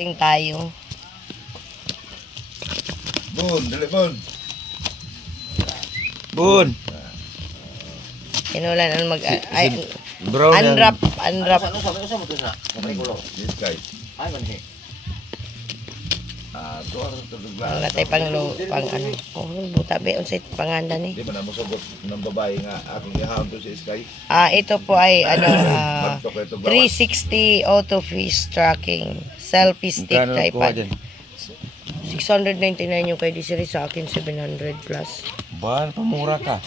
Unboxing tayo. Bun, dali bun. Bun. Kinulan ang mag... Brown yan. unwrap. Unwrap. Ano sa mo to sa? Kapag kulo. This guy. Ay man he. Tuwa rin ito. Ang natay pang ano. Oh, butabi. Unsay pangandan ni. Di ba na musugot ng babae nga aking ihahon to si Sky? Ito po ay ano, Magtok ito ba? 360 auto freeze tracking. Selfie stick Magkano nakuha tripod. dyan? 699 yung kay Desiree, sa akin 700 plus. Ba, pamura ka.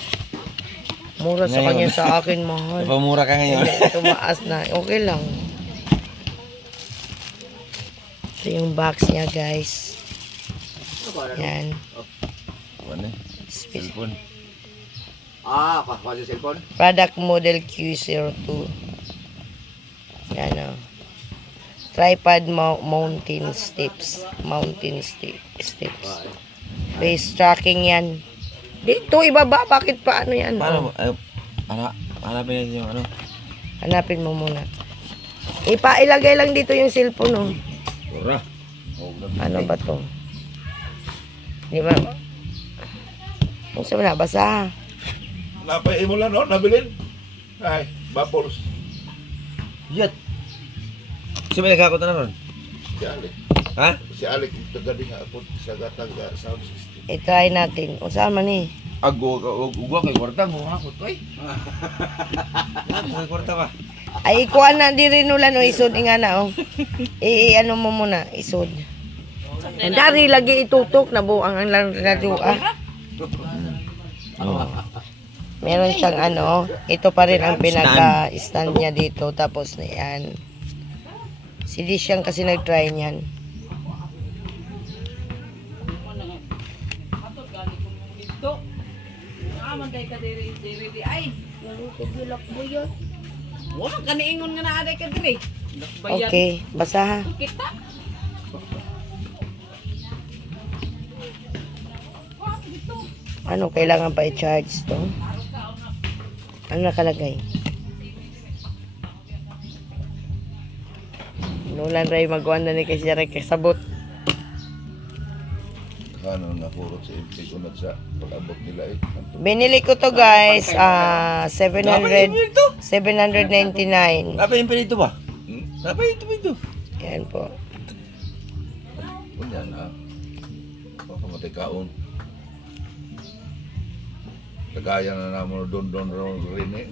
Mura sa Ngayon. kanya, sa akin mahal. Pamura ka ngayon. Tumaas na. Okay lang. Ito yung box niya, guys. Yan. Ano eh? Cellphone. Pa sa cellphone. Product model Q02. Yan o. Tripod mountain steps. Steps. Face tracking yan. Dito, ibaba. Bakit pa ano yan? Paano? Oh. Hanapin natin yung ano. Hanapin mo muna. Ilagay lang dito yung cellphone, oh. Tura. Ano ba to? Di ba? Kung saan na, basa. Napay mo lang, no? Nabilin. Ay, bubbles. Yat. Sino may nagkakot na naman? Si Alec. Ha? Si Alec, taga-di nga ako sa taga sound system. I-try natin. Kung saan man eh. Ugwa kay kwarta mo hakot. Uy. Kay kwarta ba? Ay, ikuha na di rin ulan o isod nga na, oh. Ano mo muna, isod. Dari lagi itutok na buang ang radyo, Meron siyang ano, ito pa rin ang pinaka-stand niya dito. Tapos na yan. Si Lisyang kasi nag-try niyan. Wala ka niingon nga na aday ka diri. Okay, basa ha. Kita. Ano, kailangan pa i-charge to? Ano nakalagay? Nulan ray magwan na ni kasi ray kasabot. Ano na purot sa MP unod sa pag-abot nila eh. Binili ko to guys, 799. Napay yung pinito ba? Napay yung pinito. Yan po. Kunyan ha. Pakamatay kaon. Kagaya na naman don rin eh.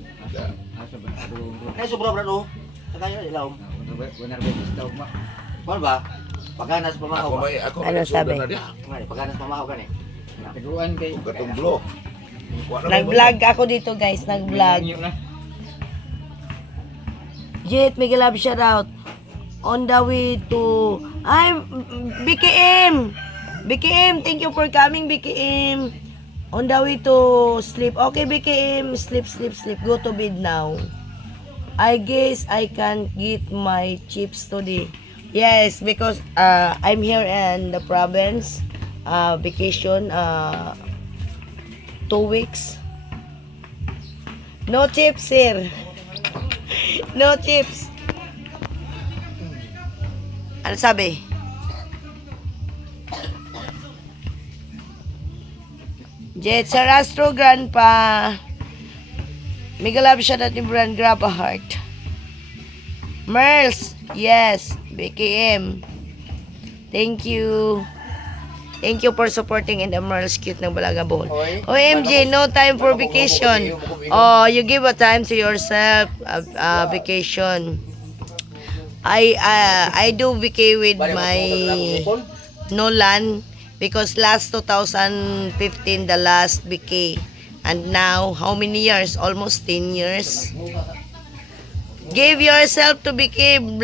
Ay sobra bra no. Kaya ilaw. Paano ba? Paganas pamahaw ba? Ako Ano sabi? Paganas pamahaw ka ni. Taguan kay Katong blow. Nag-vlog ako dito guys, nag-vlog. Jet, mega love shout out. On the way to... Ay, BKM! BKM, thank you for coming, BKM. On the way to sleep. Okay, BKM, sleep. Go to bed now. I guess I can get my chips today. Yes, because I'm here in the province. Vacation, 2 weeks. No chips, sir. No chips. Ano sabi? Jet Sarastro Grandpa. Mega love siya natin brand grab a heart. Merls. Yes. BKM. Thank you. Thank you for supporting in the Merls Cute ng Balaga Bowl. OMG, no time for vacation. Oh, you give a time to yourself. Vacation. I do vacay with my Nolan because last 2015 the last vacay. And now, how many years? Almost 10 years. Give yourself to BKM.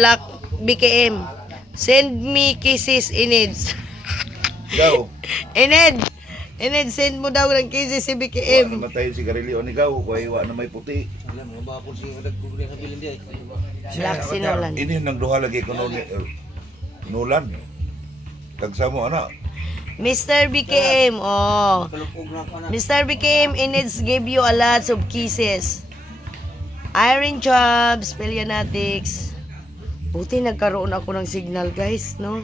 Send me kisses, Ineds. Ikaw. Ined, send mo daw ng kisses si BKM. Namatay si Garilio ni Gaw. Kaya iwa na may puti. Black si Nolan. Ini nang duha lagi ko Nolan. Tagsa mo ana. Mr. BKM, oh. Mr. BKM, Ineds gave you a lot of kisses. Iron Jobs, Pelianatics. Buti nagkaroon ako ng signal, guys, no?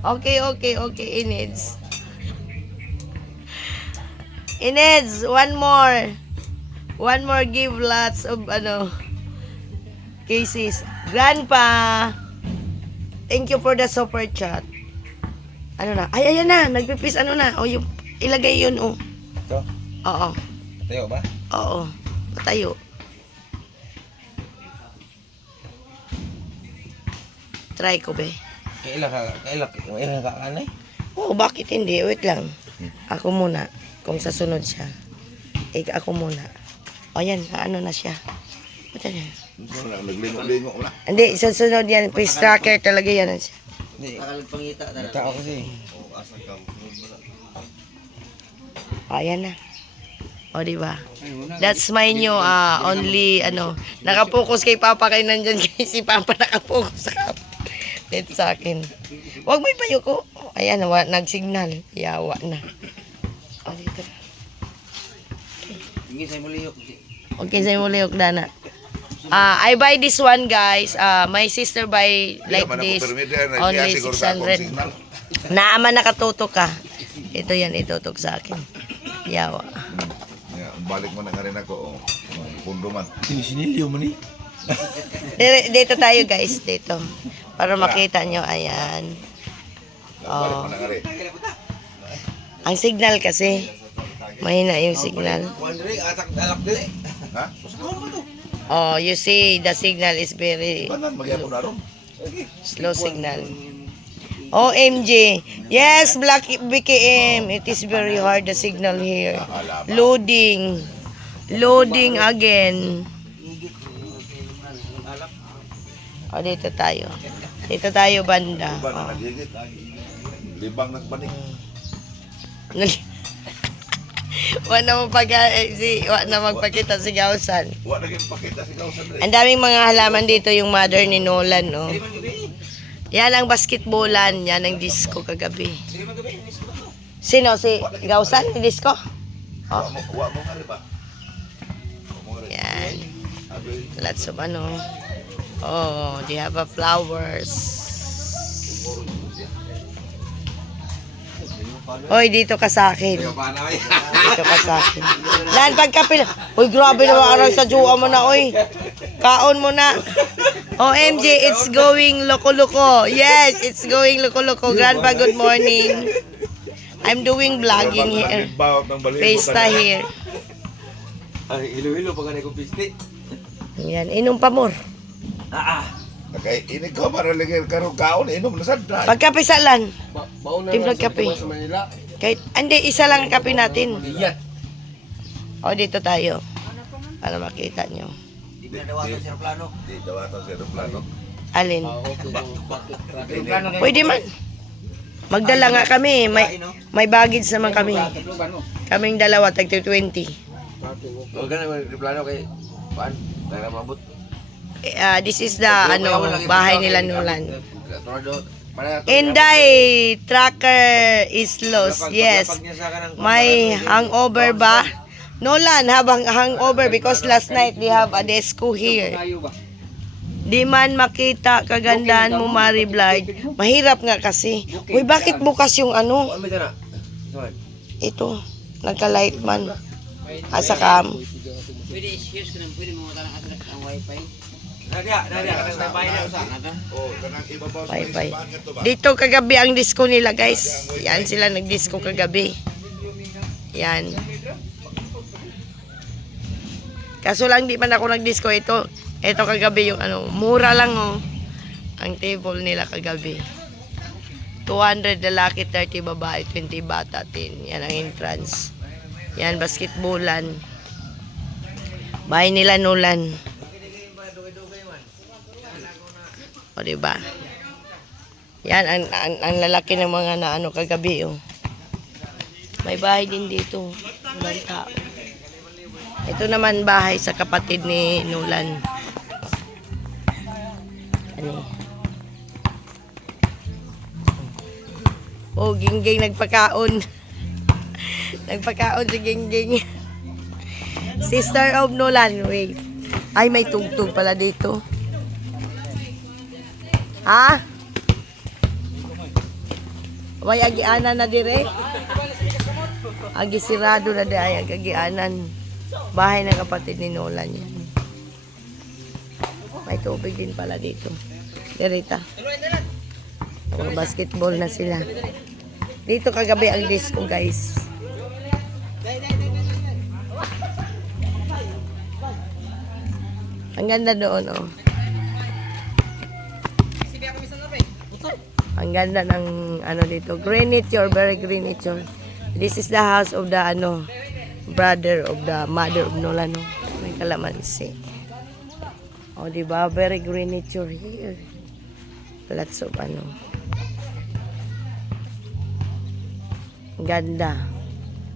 Okay, Ineds. Ineds, one more. One more, give lots of, cases. Grandpa, thank you for the super chat. Ano na? Ay, ayan na. Nagpipis, yung, ilagay yun, oh. Ito? Oo. Tayo ba? Oo. Patayo. Try ko, be. Kailan ka kanay? Oo, bakit hindi? Wait lang. Ako muna. Kung sa sunod siya. Ako muna. O yan, ano na siya. Ba't yan? Naglingo-lingo na. Hindi, sa sunod yan. Face tracker talaga yan. Hindi. Pangita na. Tao kasi. Ayan na. O, diba? That's my new, only, nakapokus kay Papa kayo nandyan kay si Papa nakapokus dito sa akin. Huwag may payo ko. Ayan, nagsignal. Yawa na. O, dito. Hindi sa'yo muli yun. Okay, sa'yo muli yung dana. I buy this one, guys. My sister buy like this. Only 600. Naaman nakatutok ka. Ito yan, itutok sa akin. Yawa. Balik mo na nga rin ako. Pundo man. Sinisinilyo mo ni. Dito tayo, guys. Dito. Para makita nyo. Ayan. Balik mo na nga rin. Ang signal kasi. Mahina yung signal. Ha? Oh, you see, the signal is very Banan, magyapon na ron. slow signal. OMG. Yes, Black BKM. It is very hard, the signal here. Loading. Loading again. O, dito tayo. Dito tayo, banda. Libang na nagigit. Libang nagbanik. Wala magpakita si Gausan. Wa naging pakita si Kausan rin. Ang daming mga halaman dito yung mother ni Nolan, no? Yan ang basketballan. Yan ang disco kagabi. Sino? Si Gausan? Ni disco? Wa mo nga rin ba? Yan. Lots of Oh, they have flowers. Hoy, dito ka sa akin. Dito ka sa akin. Lan, pagkapil. Uy, grabe naman aral sa juwa mo na, oy. Kaon mo na. OMG, it's going loko-loko. Yes, it's going loko-loko. Grandpa, good morning. I'm doing vlogging here. Pesta here. Ay, ilo-ilo pag ganay ko pisti. Yan, inom pa more. Nakay inig ko para lagay karong kaon inom na sad. Pagkapisalan. Timlag kape. Kahit, hindi, isa lang ang kape natin. Iyat. O, dito tayo. Para makita nyo. Di na dawatan sa plano. Di dawatan sa aeroplano. Alin? Pwede man. Magdala nga kami. May baggage naman kami. Kaming dalawa, tag 20. Huwag ka na plano kay Paan. Dahil na mabot. This is the bahay nila Nolan. Inday tracker is lost. Yes. May hangover ba? Nolan, habang hangover because last night they have a disco here. Di man makita kagandahan mo, Mari Vlog. Mahirap nga kasi. Uy, bakit bukas yung ito, nagka-light man. Asa kam. Pwede excuse ko nang pwede mo tanong atras ang wifi. Nadia, kanang bahay na usa. Oh, kanang ibabaw sa Bye-bye. isipan nga to ba? Dito kagabi ang disco nila, guys. Yan sila nag-disco kagabi. Yan. Kaso lang di man ako nag-disco ito. Ito kagabi yung mura lang ang table nila kagabi. 200 lalaki, 30 babae, 20 bata, 10. Yan ang entrance. Yan, basketballan. Bahay nila Nolan. O, diba? Yan, ang lalaki ng mga kagabi, May bahay din dito. Walang tao. Ito naman bahay sa kapatid ni Nolan. Oh, Gingging nagpakaon. Nagpakaon si Gingging. Sister of Nolan. Wait. Ay, may tugtog pala dito. Ha? Way agianan na dire. Agi sirado na dahil agianan. Bahay ng kapatid ni Nolan yan. May tubig din pala dito. Dirita. Mga basketball na sila. Dito kagabi ang disco, guys. Ang ganda doon, oh. Ang ganda ng ano dito. Green nature, very green nature. This is the house of the brother of the mother of Nolan, no? May kalamansi. Oh, diba? Very green nature here. Lots of ganda.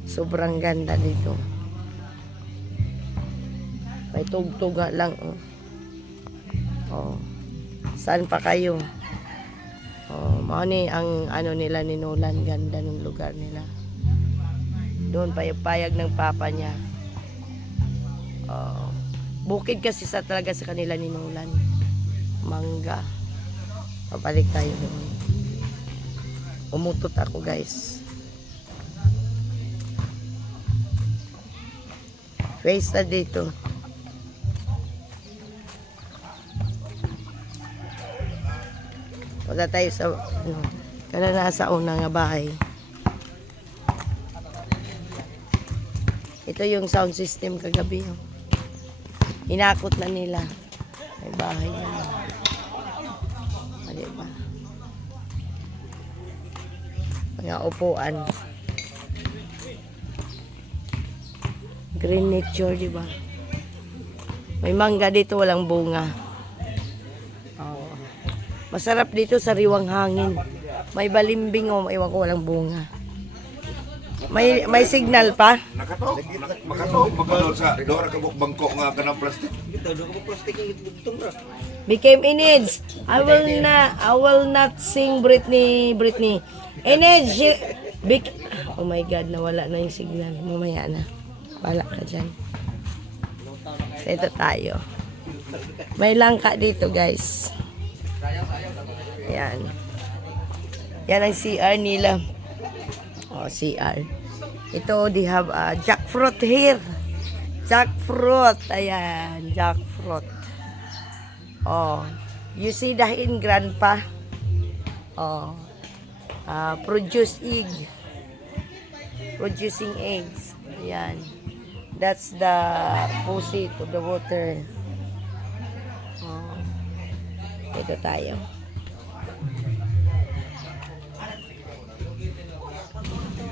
Sobrang ganda dito. May tugtuga lang, oh. Oh. Saan pa kayo? Oh, mauni ang nila ni Nolan, ganda ng lugar nila. Doon payag ng papa niya. Oh. Bukid kasi talaga sa kanila ni Nolan. Mangga. Pabalik tayo doon. Umutot ako, guys. Fiesta dito. Punta tayo sa kana nasa una nga bahay. Ito yung sound system kagabi. Oh. Inakot na nila. May bahay na. Diba? Mga upuan. Green nature, diba? May mangga dito, walang bunga. Oh. Masarap dito sa riwang hangin. May balimbing, oh, ewan ko, walang bunga. May signal pa? Nakato. Makano sa dora ka bangko nga kanang plastic. Became Inage. I will not sing Britney. Inage. Oh my God, nawala na yung signal. Mamaya na. Bala ka dyan. Dito tayo. May langka dito, guys. Ayan. Yan ang CR nila. Oh, CR. Ito, they have jackfruit here. Jackfruit. Ayan, jackfruit. Oh, you see the in grandpa? Oh, produce egg. Producing eggs. Ayan. That's the pussy to the water. Oh. Ito tayo.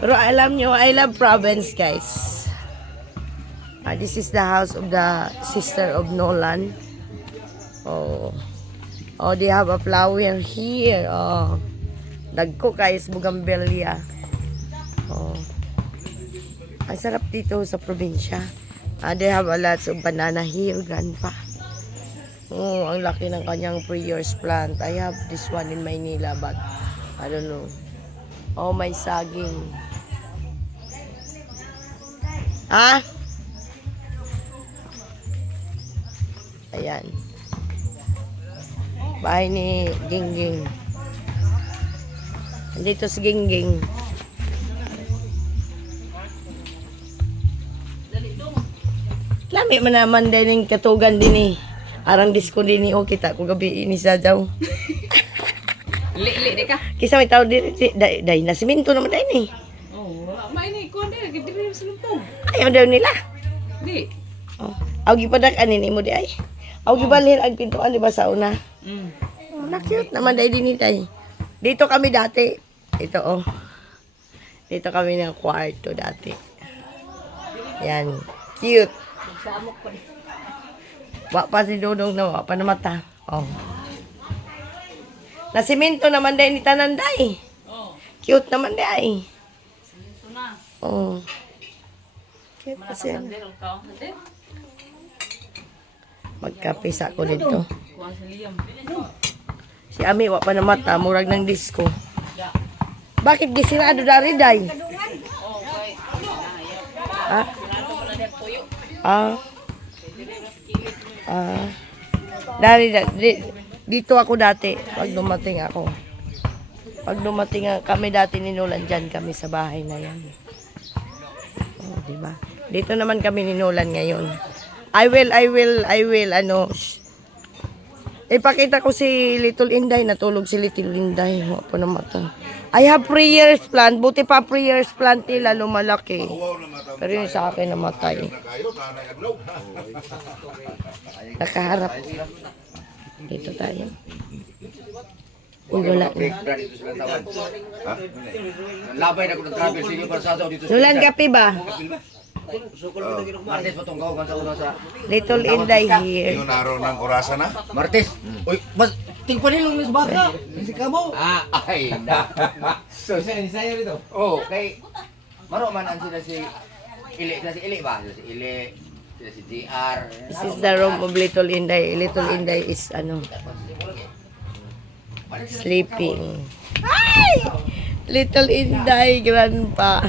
Pero alam nyo, I love province, guys. This is the house of the sister of Nolan. Oh, they have a flower here. Oh, dagko guys, bougainvillea. Oh, ang sarap dito sa probinsya. They have a lot of banana here, grandpa. Oh, ang laki ng kanyang pre-years plant. I have this one in Maynila, but I don't know. Oh, may saging. Ha? Ayan. Bahay ni Gingging. Andito si Gingging. Lami man naman din yung katugan din eh. Arang disco din eh. O kita ko gabi ini sa daw. Li di ka. Kisa may tao din. Day nasiminto naman din eh. Oh, may ni ko din gidiri sa lumpong. Ayaw daw nila. Di. Oh. Aw gipadak anin imo di ay. Aw gibalhin ang pintuan di ba sa una. Oh, na-cute naman dahil din itay. Dito kami dati. Ito, oh. Dito kami ng kwarto dati. Yan. Cute. Wa pa si Dodong na wa pa na mata. Oh. Nasiminto naman dahil ni Tananday. Cute naman dahil. Oh. Cute kasi yan. Magkapisa ko dito. Si Ami, wa pa na mata, murag ng disco. Bakit gisirado dari, day? Ha? Dari, Dito ako dati, pag dumating ako. Pag dumating kami dati ni Nolan, dyan kami sa bahay na yan. Oh, diba? Dito naman kami ni Nolan ngayon. I will, ipakita ko si Little Inday. Natulog si Little Inday. Wapo na mata. I have prayers plant. Buti pa prayers plant nila lumalaki. Pero yung sa akin namatay. Nakaharap. Dito tayo. Uy, wala na. Labay na ko ng travel sige para sa dito. Nolan, kape ba? Martes patunggaw kan sa una sa Little Inday here. Yung araw ng orasa na. Martes. Uy, mas tingpanilong mis baka. Si kamo. Ay na. So, saya dito. Oh, kay maro man ang sila si Ili ba? Si Ili, sila si JR. This is the room of Little Inday. Little Inday is sleeping. Ay! Little Inday, grandpa.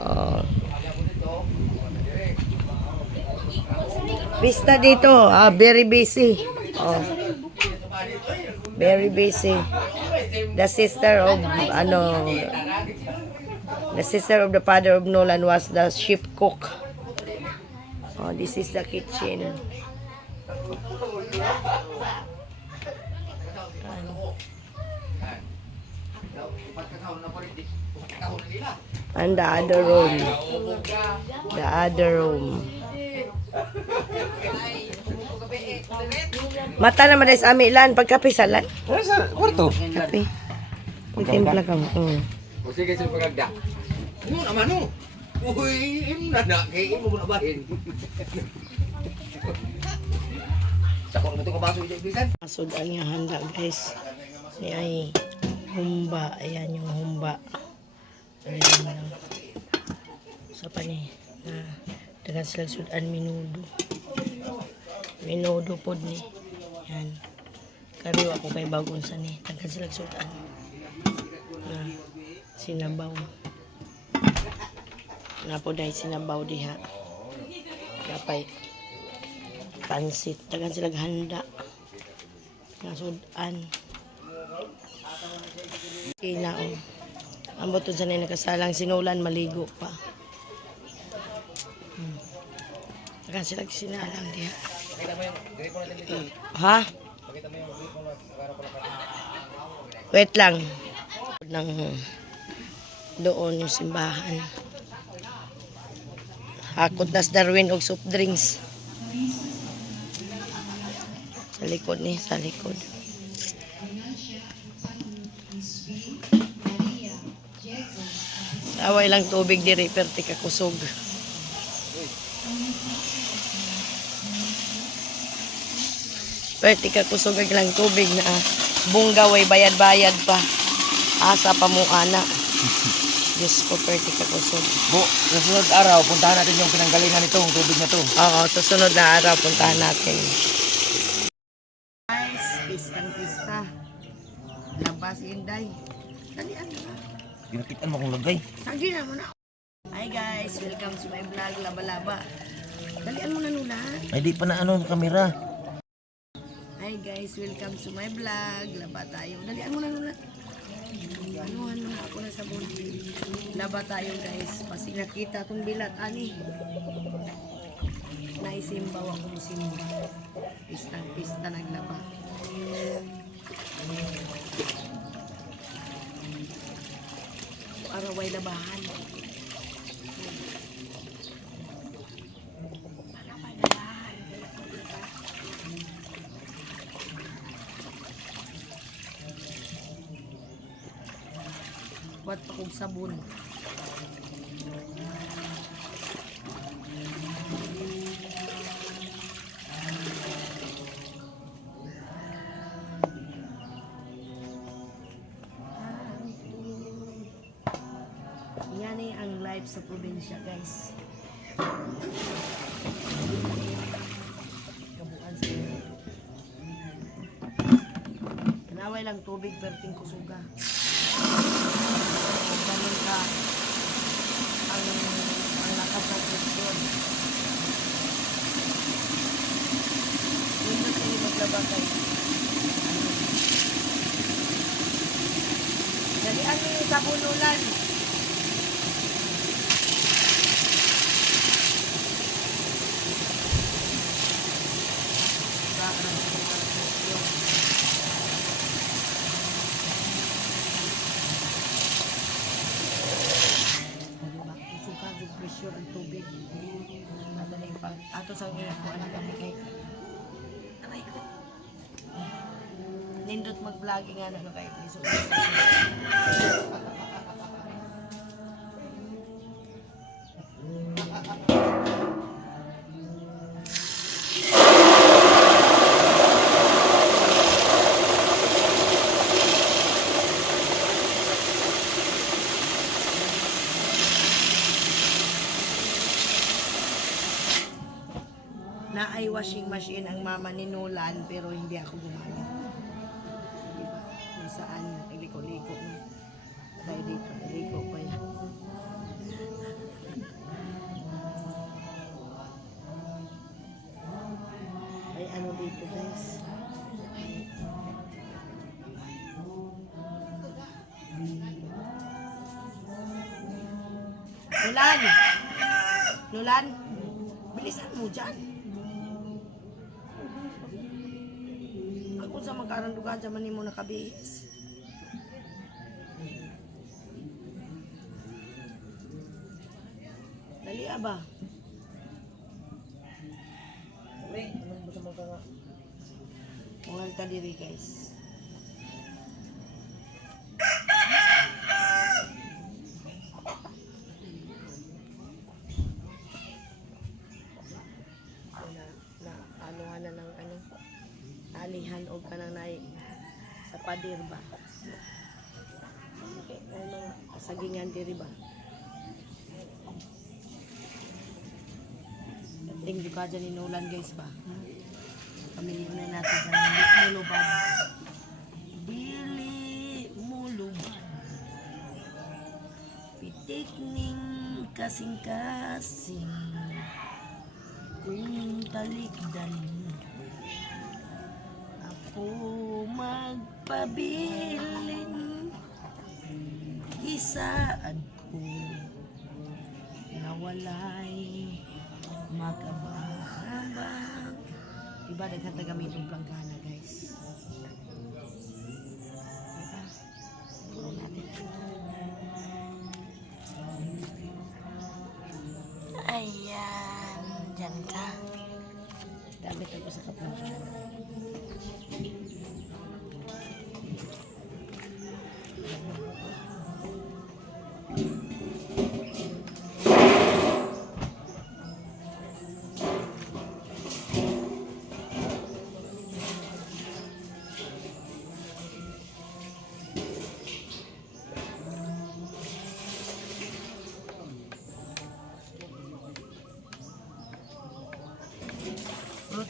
Oh. Pista dito, very busy. Oh. Very busy. The sister of the father of Nolan was the ship cook. Oh, this is the kitchen. And the other room. The other room. Mata naman dahil sa amilan. Pagkape salan. Ano sa kwarto? Kape. Pagtimpla ka mo. O sige sa pagagda. Ano naman no? Uy, na kay imo na bahin. Sakot mo to ka baso ibisan. Masud ang iyang handa guys. Ni ay humba. Ayan yung humba. Ayan lang. Sa pa ni. Dengan sila sudan minudo. Minudo pod ni. Yan. Kariwa ko kay bagong sa ni. Dengan sila sudan. Sinabaw. Napo dahil sinabaw diha. Kapay pansit. Tagan sila handa. Nasudan. Sina o. Ang butod sa nila nakasalang sinulan maligo pa. Tagan sila sinalang diha. Ha? Wait lang. Doon yung simbahan. Hakot das Darwin og soft drinks. Sa likod ni, sa likod. Away lang tubig diri perti ka kusog. Perti ka kusog ag lang tubig na bunggaway bayad-bayad pa. Asa pa mo ana. Diyos ko, perti ka kusog. Bo, sa sunod araw puntahan natin yung pinanggalingan nitong tubig na to. Oo, sa sunod na araw puntahan natin. Guys, pista. Labas Inday. Dalian mo na. Ginakitan mo kong lagay. Saginan mo na. Hi guys, welcome to my vlog, Laba-Laba. Dalian mo na Nulan. Ay, di pa na ano, kamera. Hi guys, welcome to my vlog. Laba tayo. Dalian mo na Nulan. Ano na ako na sa bunti. Laba tayo guys. Kasi nakita itong bilat, ani. Naisimbaw ako ng simba. Pista naglaba. Araway labahan. Buat pa kong sabon. Yan eh ang life sa probinsya guys. Kabuan sa kanaway lang tubig perting kusuga. Ganun ka ang lakas ng presyon. Yun na kayo maglaba ba kay? Dali ano yung sabunulan? Suka yung pressure ang tubig. Madaling pag ato sa ngayon ko ano kami kay aray ko. Nindot mag-vlogging nga ano kay Kriso. Na ay washing machine ang mama ni Nolan pero hindi ako gumamit. Diba? Kung saan iliko-liko mo. Tayo dito, iliko pa yan. Ay ano dito guys. Nolan! Nolan! Bilisan mo dyan. Ako sa magkarandugan sa manin mo nakabihis. Dali ba? Mungan ka diri guys. Na ng ano alihan o kanang nai sa pader ba okay, ano sagingan diri ba dating duka dyan ni Nolan guys ba pamilya na natin ng mulubad dili mulubad pitik ning kasing-kasing kung talikdan ako magpabilin isaad ko na walay makabahambang iba daghan ta gamitong planggana guys diba? Tingnan natin ayan dyan ka dami tayo sa kaplanggana.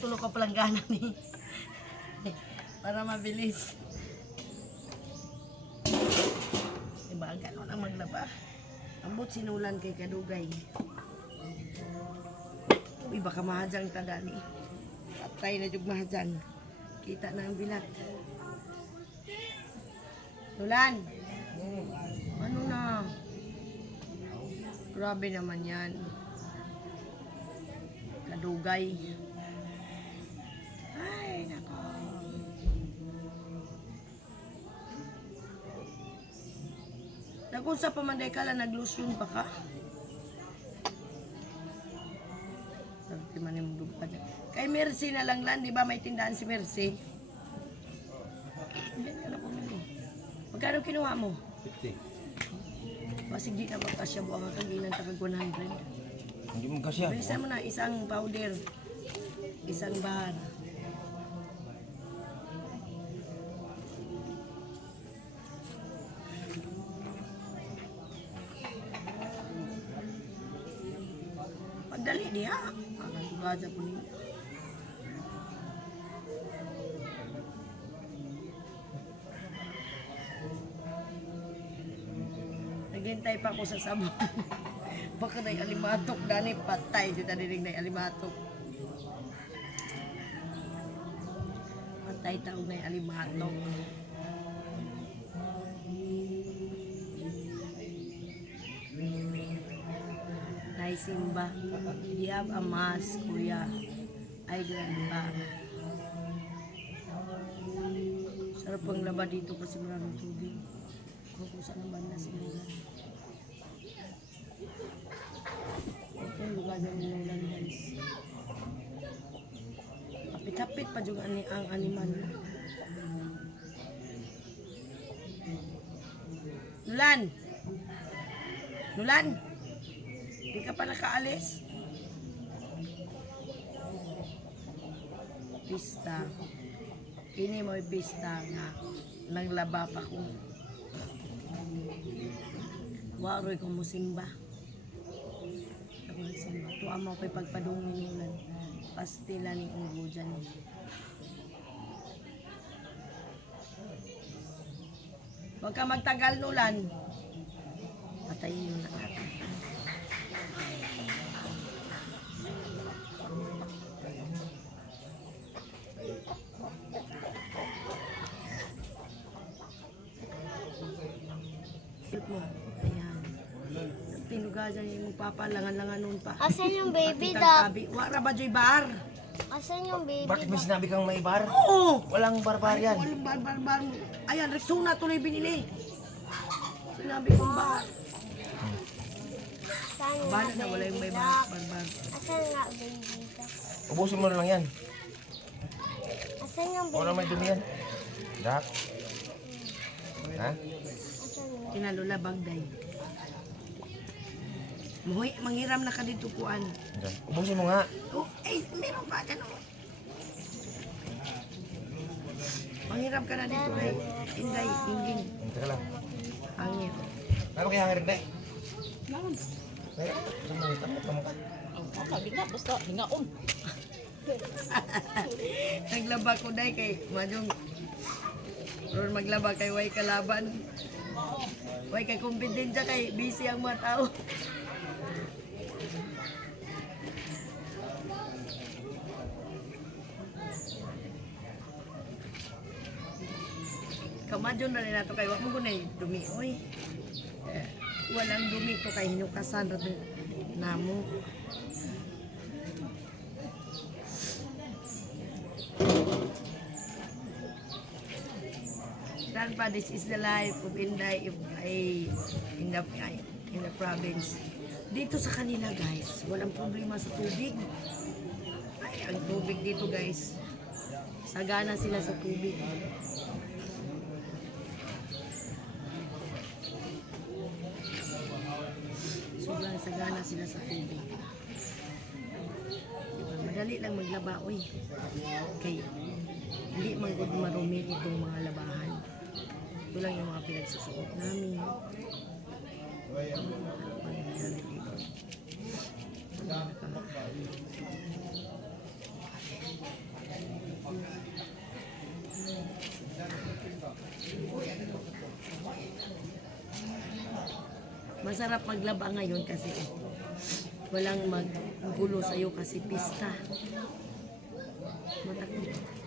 Tulo ka palanggana ni para mabilis. Diba, gano'n ang maglaba. Ambot sinulan kay kadugay. Uy, baka mahadjang tada ni. Patay na jug mahadjang. Kita na ang bilat. Nulan! Ano na? Grabe naman yan. Kadugay. Ay, nako. Nakunsa pa man day ka lang, nag-lotion pa ka? Sabi man yung dupa dyan. Kay Mercy na lang lan, di ba may tindahan si Mercy? Hindi ka na pumili. Magkano kinuha mo? 50. Masig di na magkasya buwang ang kagilan takag 100. Hindi mo kasi yan. Bilisan mo na isang powder, isang bar. Pagdali diha, akan tugaja po niya. Naghintay pa ako sa sabon. Baka na alimatok, dani patay. Dito narinig na alimatok. Patay taong na alimatong. Nay Simba, you have a mask, kuya. Ay, ganda. Sarap ang laba dito kasi maraming tubig. Kung saan naman na sila. Ito yung lugar ng Nulan, guys. Kapit-kapit pa juga ang animal. Nulan! Nulan! Di ka pa nakaalis? Pista. Kini mo pista nga. Nang laba pa ko. Waroy ko mo simba. Ako nagsimba. Tuwa mo ko'y pagpadungin Nulan. Pastila ni Ugo dyan. Huwag ka magtagal, Nulan. Patayin mo na natin. Cute mo. Ayan. Pinugasan yung papalangan-langan nun pa. Asan yung baby Kitang dog? tabi. Wala ba Joy Bar? Asan yung baby Bakit may dog? sinabi kang may bar? Oo! Walang barbar yan. Walang bar. Ayan, Rexona tuloy binili. Sinabi kong bar. Asan nga Bala na wala yung may baby bar. dog? Bar. Asan nga baby dog? Ubusin mo na lang yan. Asan yung Wala baby may dumi yan. Dak. Ha? Asan nga? Kinalula bagday. Muhoy, manghiram na ka dito kuan. Diyan. Ubusin mo nga. Oh, eh, meron pa dyan oh. Manghiram ka na dito kay Inday, Inging. Teka lang. Hangin. Ano kaya hangarin na eh? Kaya, takot naman ka. Naglaba ko dai kay Majong. Ron maglaba kay way kalaban. Way kay kumpetensya kay busy ang mga tao. Kamadyon na nila to kay wag mo gunay dumi oy. Walang dumi to kay hinukasan ra to namo. Grandpa, this is the life of Inday if in the province. Dito sa kanila guys, walang problema sa tubig. Ay, ang tubig dito guys. Sagana sila sa tubig. Sobrang sagana sila sa tubig. Diba? Madali lang maglaba, uy. Kaya, hindi man good marumi itong mga labahan. Ito lang yung mga pinagsusuot namin. Ano nangyari dito? Masarap maglaba ngayon kasi walang maggulo sa'yo kasi pista. Matakot.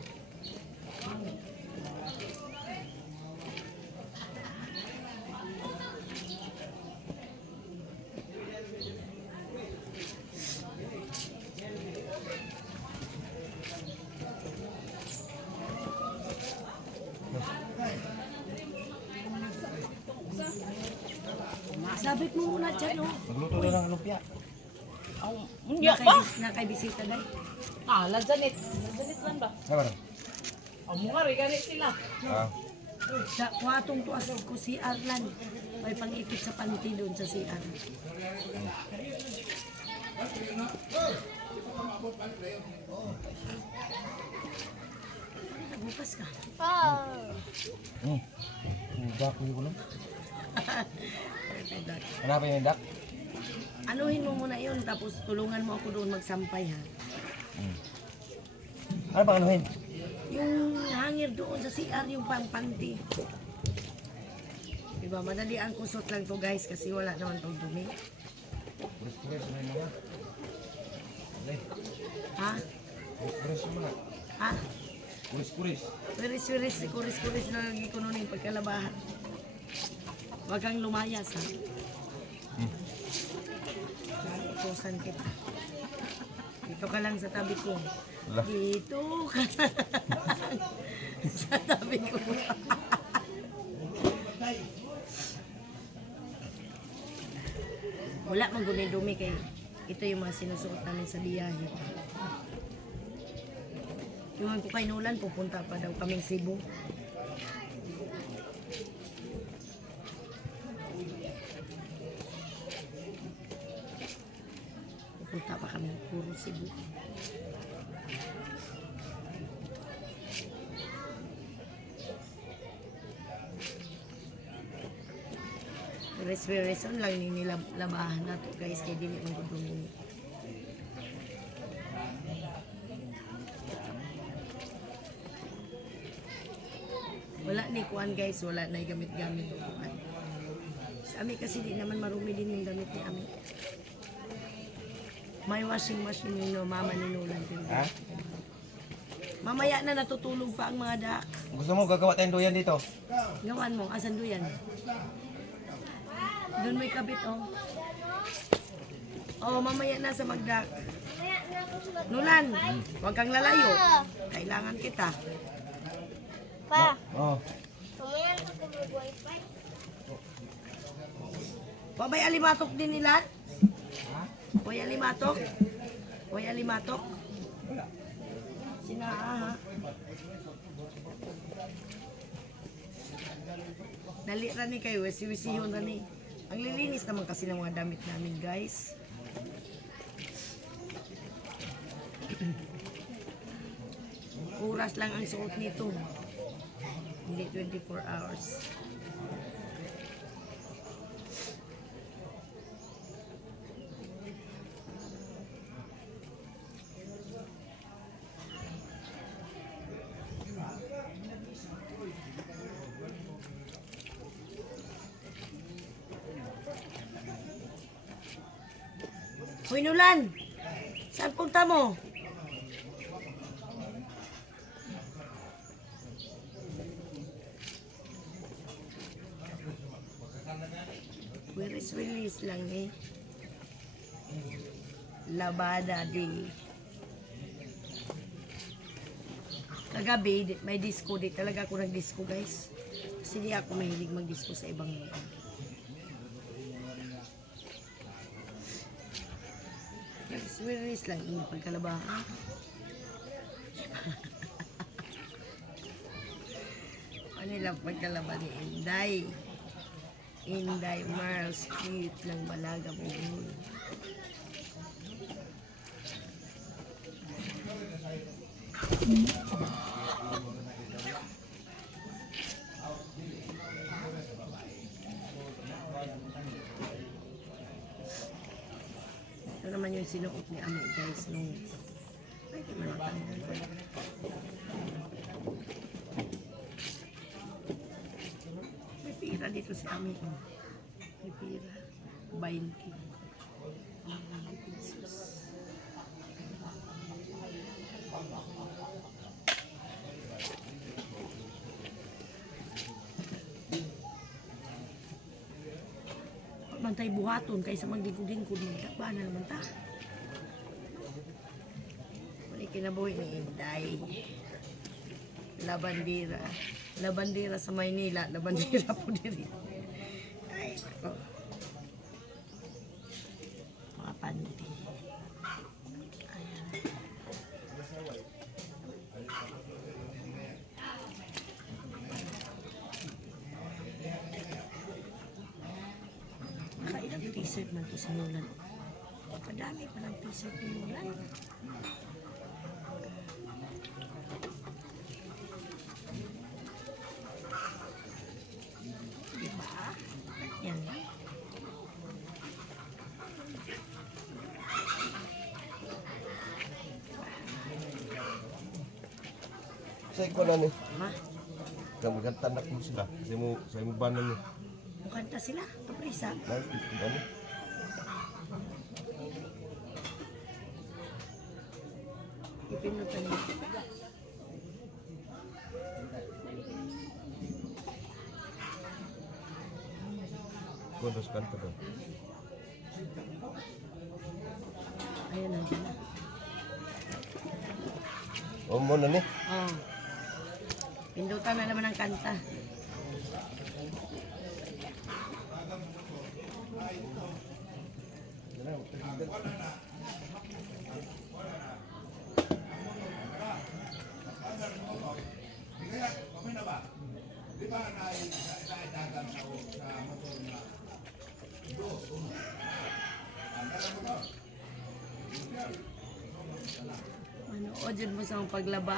Sabit mo muna dyan, oh. Magluto na ng lumpia. Nakaibisita dahil. Janet lang ba? Ano ba? Ang mga ganit sila. Ah. Sa kwatong tuas ko si Arlan. May pang-ipit sa panty doon sa CR. Bukas ka. Oh. Dak ko yun. Hanapin yung dak? Anuhin mo muna yun, tapos tulungan mo ako doon magsampay ha. Ano ba anuhin? Yung hangir doon sa CR, yung pang-panty. Diba, madali ang kusot lang to guys kasi wala naman tong dumi. Ha? Ha? Kuris-kuris. Wiris-wiris, kuris-kuris na lagi ko nun yung pagkalabahan. Huwag kang lumayas, ha? Utusan kita. Dito ka lang sa tabi ko. Lah. Dito ka lang sa tabi ko. Wala mang dumi kay ito yung mga sinusuot namin sa biyahe. Yung ko kay Nolan, pupunta pa daw kaming Cebu. Pupunta pa kami puro Cebu. Respiration lang ni labahan na to guys, kaya dili man ko dumi. Wala ni kuan guys, wala na gamit-gamit o kuan. Sa amin kasi di naman marumi din yung damit ni amin. May washing machine ni mama ni Nolan. Ha? Mamaya na natutulog pa ang mga dak. Gusto mo gagawa tayong duyan dito? Gawan mo, asan do yan? Doon may kabit, oh. Oh, mamaya na sa magdak. Nulan, huwag kang lalayo. Kailangan kita. Pa, Oo. tumayan ako mag-wifi. Pabay alimatok din nila? Hoy alimatok? Hoy alimatok? Sina, ha? Dali ra ni kayo, wisi-wisihon ra ni. Ang lilinis naman kasi ng mga damit namin, guys. Oras lang ang suot nito. Hindi 24 hours. Hoy Nulan, saan punta mo? Wiris-wiris lang eh. Labada di. Kagabi, may disco di. Talaga ako nag-disco guys. Kasi di ako mahilig mag-disco sa ibang lugar. Wiris lang yung pagkalabahan. Ano lang pagkalaban ni Inday. Inday Mars, cute lang balaga mo. Ito naman yung sinuot ni Ami guys nung ay di man natanggal ko. May pira dito si Ami. Oh. May pira. 20. 20 pesos. Mantay buhaton kaysa magdingkod-dingkod magdakba na naman ta. Muli kinabuhi ni Inday. Labandira. Labandira sa Maynila. Labandira po diri. Ay, ako. Mga panty. Ayan. Nakailang t-shirt man to sa Nolan. Kadami pa ng t-shirt ni Nolan. Diba? Yan lang. Sa ko na ni. Ma, Kang magkantanak mo sila. Sa mo banan ni. mukanta sila. Paprisa. Ano? Ipinutan niya. Kundo sa kanto ba? Ayan na. O mo na ni. Oh. Pindutan na naman ang kanta. Manood dyan mo sa mga paglaba.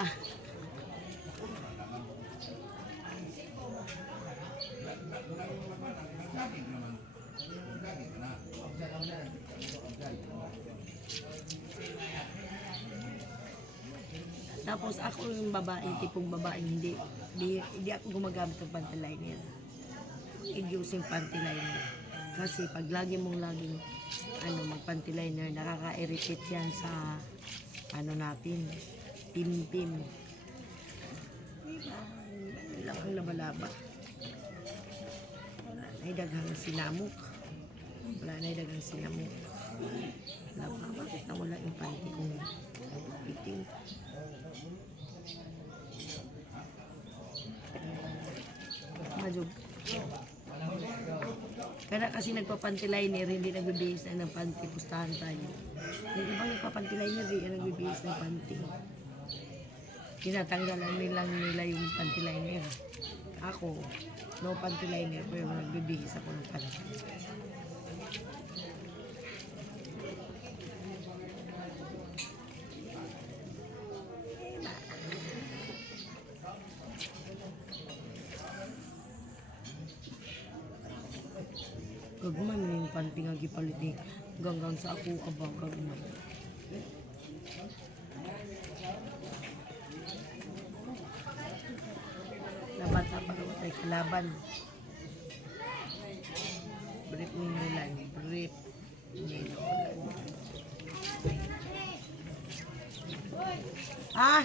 Tapos ako yung babae, tipong babae, hindi ako gumagamit ng panty liner. Using panty liner. Kasi pag laging mag-panty liner, nakaka-irritate yan sa natin, pim-pim. Diba? Ilang ang laba-laba. Wala na daghang sinamok. Wala na daghang sinamok. Laba, bakit nawala yung panty kong iting? Majog. Kaya kasi nagpa-panty liner, hindi nagbibihis na ng panty, pustahan tayo. Yung ibang nagpa-panty liner, hindi nagbibihis ng panty. Tinatanggalan nila yung panty liner. Ako, no panty liner, pero nagbibihis ako ng panty. Gagman mo yung panty nga gipalit ni ganggang sa ako abang gagman. Nabata pa naman tayo kalaban. Brief ni Nulan. Brief ni Nulan. Ha?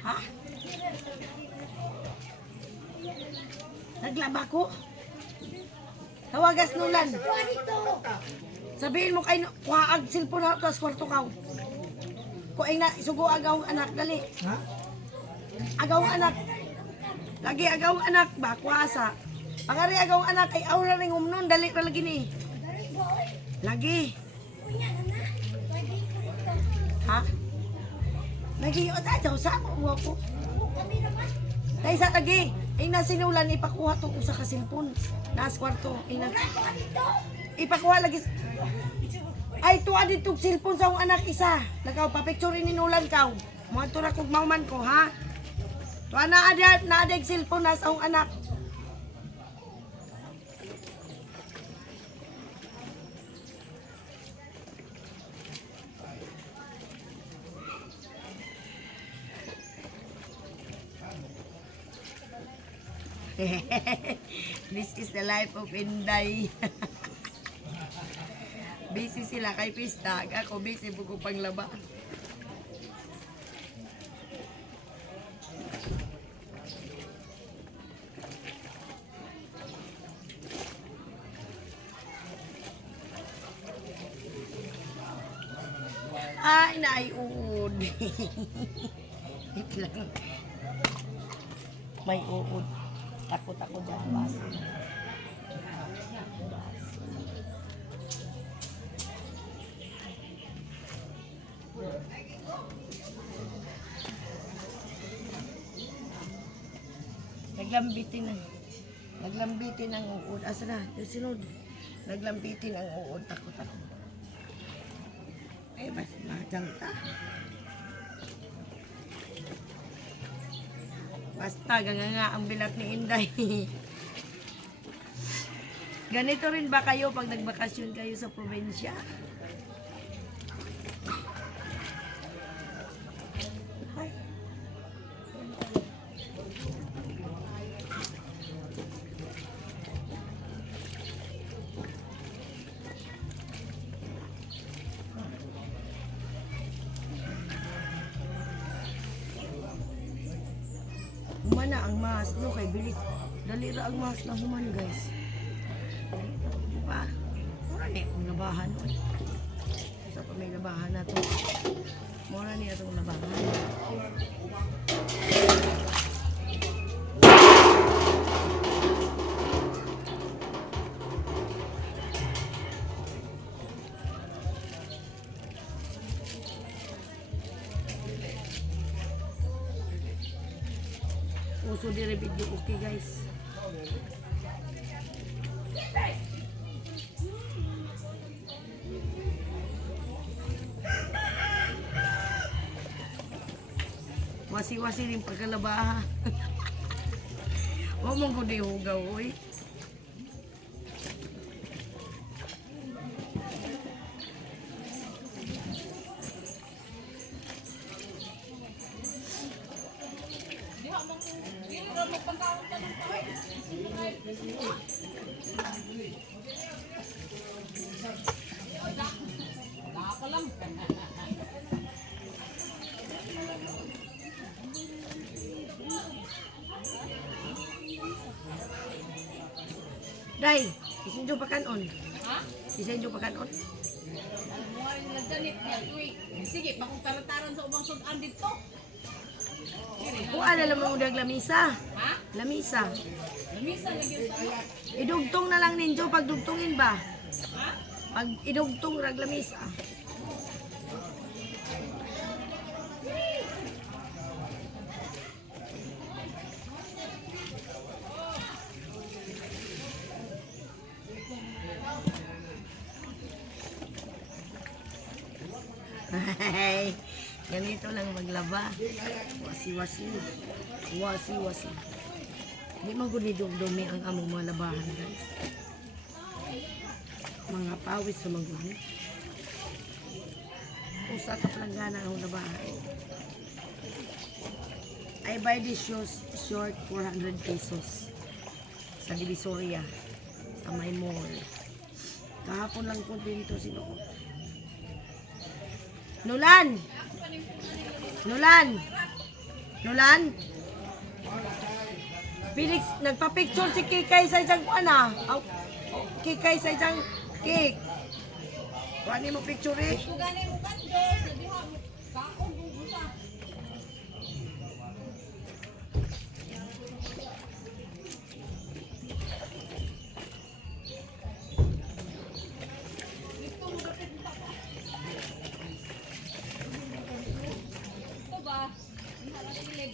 Ha? Naglaba ko? Tawagas Nulan. Sabihin mo kay kuhaag cellphone na tapos kwarto ka. Kuing na sugo agaw anak dali. Ha? Agaw anak. Lagi agaw anak ba kuasa. Pangari agaw anak ay aura ring umnon dali ra lagi ni. Lagi. Ha? Lagi o ta sa ko. Tay sa lagi. Ay nasinulan ipakuha to usa ka cellphone. Nas kwarto ina. Ipakuha lagi. Ay tuwa dito cellphone sa akong anak isa. Nakaw pa picture ni Nulan kaw. Mo ra kog mauman ko ha. Tuwa na adag cellphone na sa akong anak. This is the life of Inday. Busy sila kay pista. Ako busy buko panglaba. Ay, naiuod. Wait lang. May uod. Takot ako dyan, baso. Naglambitin ang uod. Asa na? Yung sinod. Naglambitin ang uod. Takot ako. Eh, basta mahadang ta. Basta, ganga ang bilat ni Inday. Ganito rin ba kayo pag nagbakasyon kayo sa probinsya? Ay. Umana ang mas, no, kay bilis. Dali ra ang mas na human guys. Diba? Mura ni akong labahan. Oy. Sa pa may labahan na to. Mura ni atong labahan. Uso dire video okay guys. Wasi-wasi rin pagkalabaha. Huwag mong kundi hugaw, oy. Day, isin jo pakanon. Ha? Isin jo pakanon. Mga nagdanit niya. Uy, sige, bakong tarataran sa ubang sudan dito. Kung ano lang mo dag lamisa. Ha? Lamisa. Lamisa lagi yung tama. Idugtong na lang ninyo pag dugtungin ba? Ha? Pag idugtong rag lamisa. Ay, ganito lang maglaba. Wasi-wasi. Wasi-wasi. Hindi man guni dumi ang among mga labahan, guys. Mga pawis sa maguni. Usa ka palanggana ang labahan. I buy this short 400 pesos sa Divisoria sa my mall. Kahapon lang po dito sino ko. Nulan! Nulan! Nulan! Felix, nagpa-picture si Kikay sa isang ano? Kikay sa isang cake. Kuhanin mo picture eh. Gani mo kanto, sabi ha, kaong bubusa. Ito ba? Hindi na nasilig.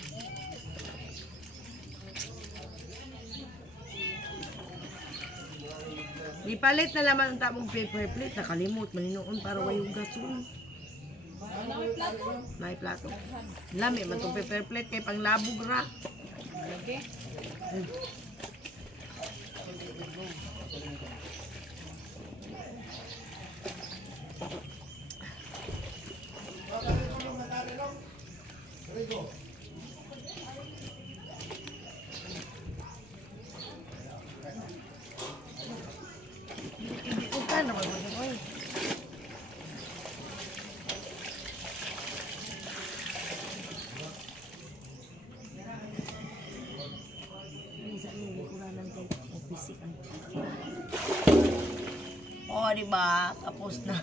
Ipalit na naman ang tamong paper plate. Nakalimot, maninoon para wayong gasun. Ano may plato? May plato. Lami man itong paper plate kay panglabog ra. Lagi. Hindi ko ka naman mag-oy. Minsan hindi ko na lang tayo office ang oh, diba? Tapos na.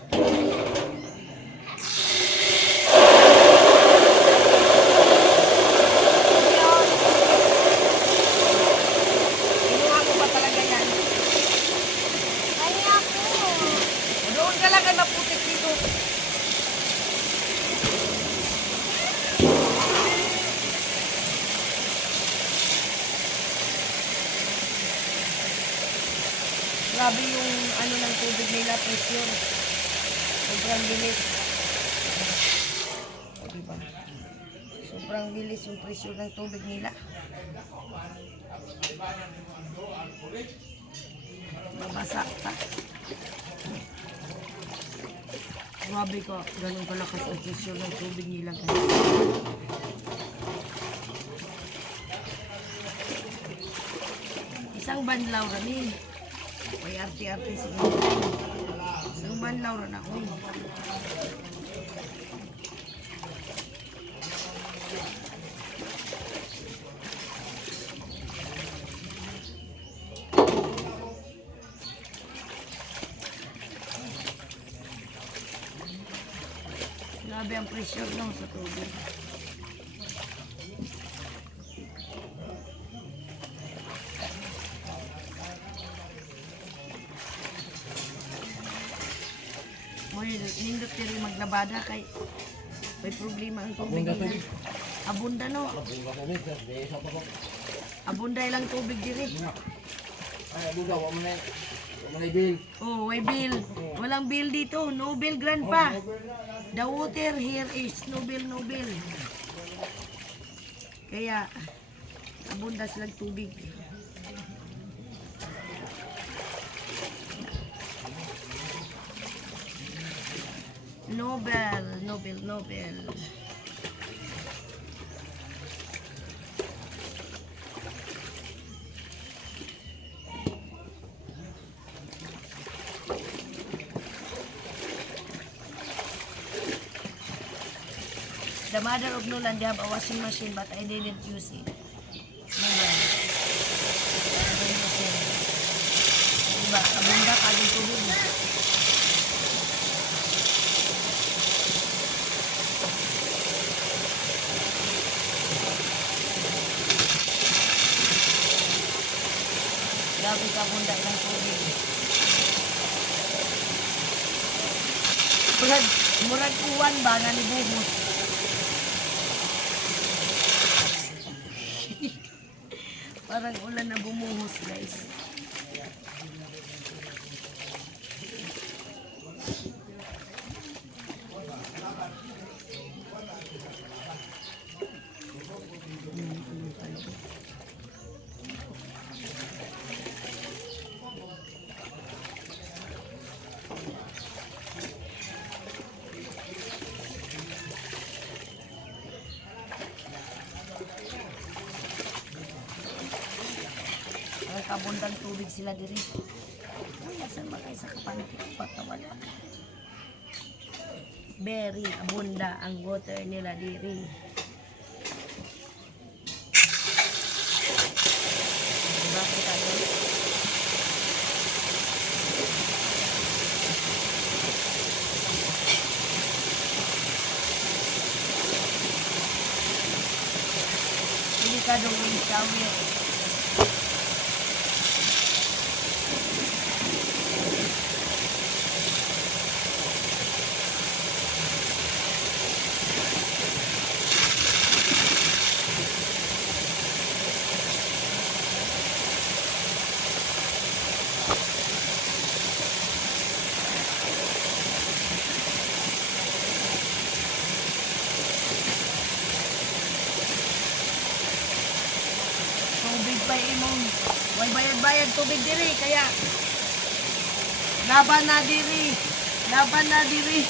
Kinuha mo ba talaga yan? Kaya ko. Doon ka lang kay maputik dito. Grabe yung ano ng tubig nila, pressure. Sobrang bilis. O, diba? Sobrang bilis yung pressure ng tubig nila. Mabasa pa. Grabe ko, ganun kalakas ang pressure ng tubig nila, guys. Isang banlaw rin. May arte-arte siya. Isang banlaw rin ako. Grabe ang pressure no sa tubig. Moy, nindot diri maglabada kay may problema ang tubig. Abunda no. Abunda ilang tubig diri. Ay, buda, wala mo na. Wala mo na bill. Oh, may bill. Walang bill dito. No bill, grandpa. The water here is no bill, no bill. Kaya, abunda silang tubig. Nobel, Nobel, Nobel. The mother of Nolan, they have a washing machine but I didn't use it. Nolan. Washing machine. Diba, abunda ka din tubig. Grabe ka bunda ng tubig. Murag uwan ba nga ni buhos? Parang ulan na bumuhos, guys. Kabundang tubig sila diri. Ay, nasan ba kayo sa kapantik? Wala. Very abunda ang water nila diri. Diba kita doon? Hindi ka doon yung shower. Tubig pa imong way bayad-bayad tubig diri kaya laban na diri. Laban na diri.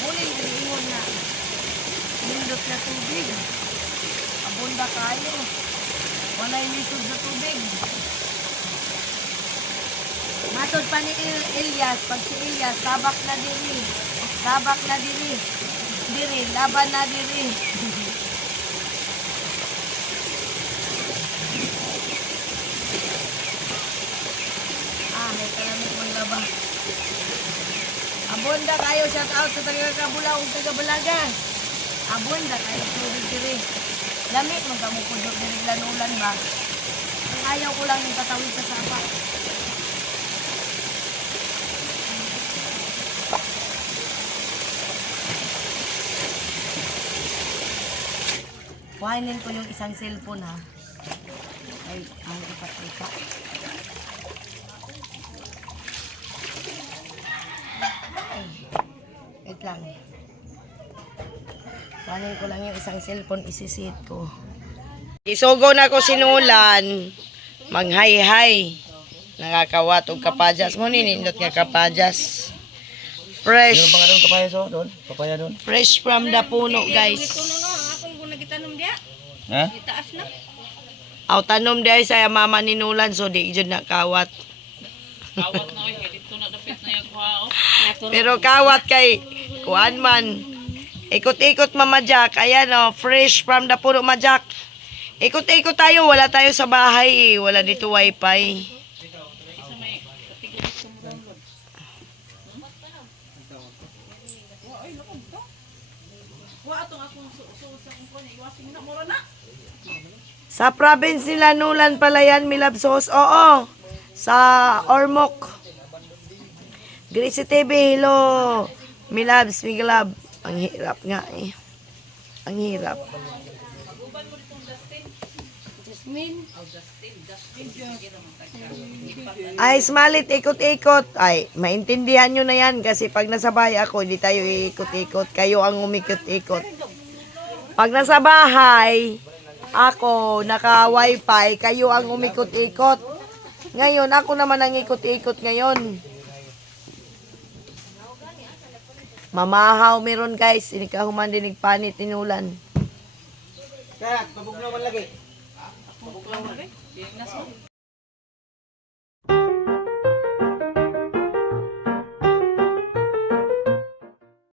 Muling ingon na. Nindot na tubig. Abunda kayo. Wala inisod na tubig. Matod pa ni Elias, pag si Elias, sabak na diri. Sabak na diri. Diri, laban na diri. May kalamit maglaba. Abunda kayo, shout out sa taga-Kabulaw, taga-Balaga. Abunda kayo, tubig diri. Lamit, magkamukudok diri lanulan ba? Ang ayaw ko lang yung tatawid sa sapa. Kuhainin ko yung isang cellphone ha. Ay, ang ipat-ipat. Wait lang. Kuhanin ko lang yung isang cellphone, isisit ko. Isugo na ko sinulan. Mag-hi-hi. Nakakawat og kapajas. Mo ninindot nga kapajas. Fresh. Yung mga doon, kapaya so, doon. Kapaya doon. Fresh from the puno, guys. Akong kung nagitanom diya, Ha? itaas na. Aw tanom dahil sa mama ni Nulan so di jud na kawat. Kawat na eh, dito na dapit na yung kwao. Pero kawat kay kuan man. Ikot-ikot Mama Jack. Ayan oh, fresh from the puno Mama Jack. Ikot-ikot tayo, wala tayo sa bahay eh. Wala dito wifi. Isa may katigil gusto mo download. Ay, naku, ito. Wa atong akong sa kumpanya. Iwasing na, mura na. Sa province nila Nulan pala yan, Milab Sauce. Oo. Sa Ormoc. Gracie TV, hello. Milabs, Miglab. Ang hirap nga eh. Ang hirap. Ay, Smalit, ikot-ikot. Ay, maintindihan nyo na yan kasi pag nasa bahay ako, hindi tayo ikot-ikot. Kayo ang umikot-ikot. Pag nasa bahay, ako, naka-wifi, kayo ang umikot-ikot. Ngayon, ako naman ang ikot-ikot ngayon. Mamahaw meron guys. Ini kahuman dinig panit tinulan. Kaya, pabugnaw man lagi. Buklaw na rin. Nas mo.